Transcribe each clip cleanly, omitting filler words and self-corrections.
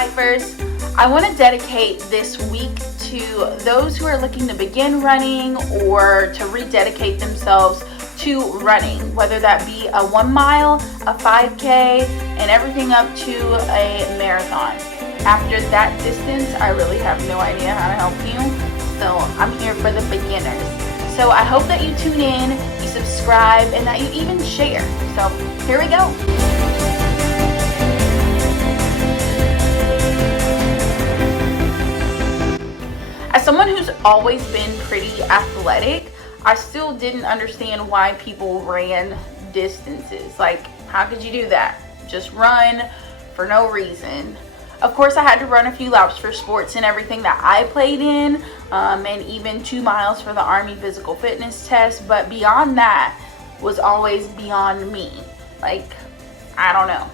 imLifers. I want to dedicate this week to those who are looking to begin running or to rededicate themselves to running, whether that be a 1 mile, a 5K, and everything up to a marathon. After that distance, I really have no idea how to help you, so I'm here for the beginners. So I hope that you tune in, you subscribe, and that you even share. So here we go. As someone who's always been pretty athletic, I still didn't understand why people ran distances. Like, how could you do that? Just run for no reason. Of course, I had to run a few laps for sports and everything that I played in, and even 2 miles for the Army physical fitness test. But beyond that was always beyond me. Like, I don't know.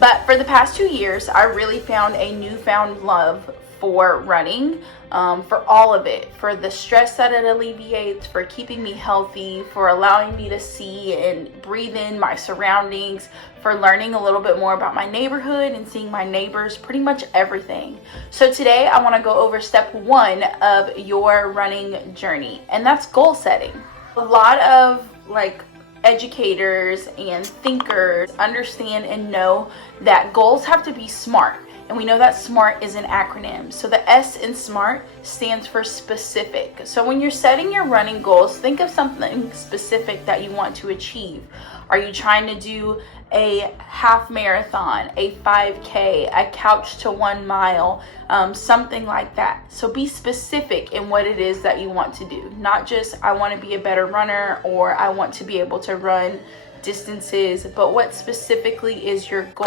But for the past 2 years, I really found a newfound love for running, for all of it, for the stress that it alleviates, for keeping me healthy, for allowing me to see and breathe in my surroundings, for learning a little bit more about my neighborhood and seeing my neighbors, pretty much everything. So today I want to go over step 1 of your running journey, and that's goal setting. A lot of educators and thinkers understand and know that goals have to be SMART. And we know that SMART is an acronym. So the S in SMART stands for specific. So when you're setting your running goals, think of something specific that you want to achieve. Are you trying to do a half marathon, a 5K, a couch to 1 mile, something like that? So be specific in what it is that you want to do. Not just, I want to be a better runner, or I want to be able to run distances, but what specifically is your goal?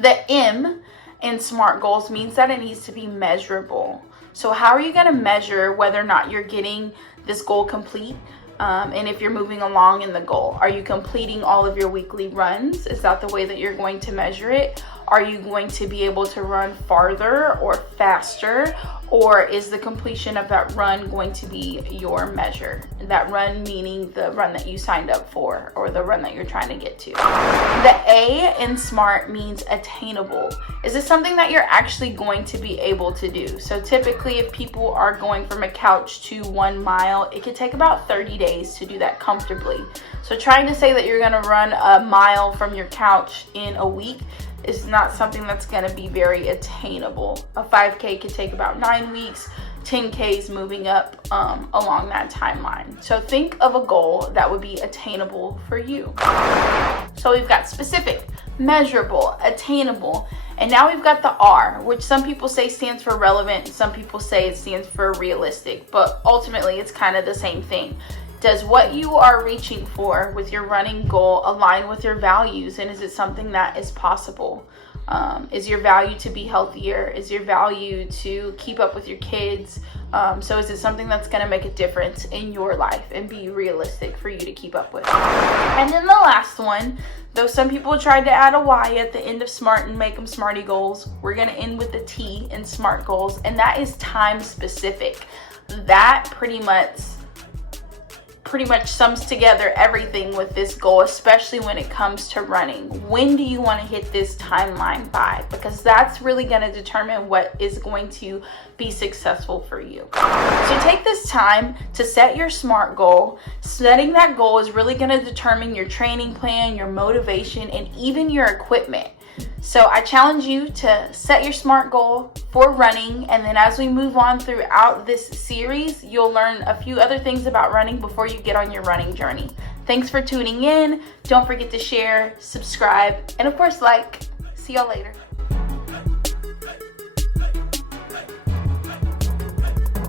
The M in SMART goals means that it needs to be measurable. So how are you going to measure whether or not you're getting this goal complete? And if you're moving along in the goal, are you completing all of your weekly runs? Is that the way that you're going to measure it? Are you going to be able to run farther or faster? Or is the completion of that run going to be your measure? That run meaning the run that you signed up for, or the run that you're trying to get to. The A in SMART means attainable. Is this something that you're actually going to be able to do? So typically, if people are going from a couch to 1 mile, it could take about 30 days to do that comfortably. So trying to say that you're gonna run a mile from your couch in a week is not something that's going to be very attainable. A 5K could take about 9 weeks, 10Ks moving up along that timeline. So think of a goal that would be attainable for you. So we've got specific, measurable, attainable, and now we've got the R, which some people say stands for relevant, some people say it stands for realistic, but ultimately it's kind of the same thing. Does what you are reaching for with your running goal align with your values, and is it something that is possible? Is your value to be healthier? Is your value to keep up with your kids? So is it something that's going to make a difference in your life and be realistic for you to keep up with? And then the last one, though some people tried to add a Y at the end of SMART and make them SMARTY goals, we're going to end with the T in SMART goals, and that is time specific. That pretty much sums together everything with this goal, especially when it comes to running. When do you want to hit this timeline by? Because that's really going to determine what is going to be successful for you. So take this time to set your SMART goal. Setting that goal is really going to determine your training plan, your motivation, and even your equipment. So I challenge you to set your SMART goal for running, and then as we move on throughout this series, you'll learn a few other things about running before you get on your running journey. Thanks for tuning in. Don't forget to share, subscribe, and of course, like. See y'all later.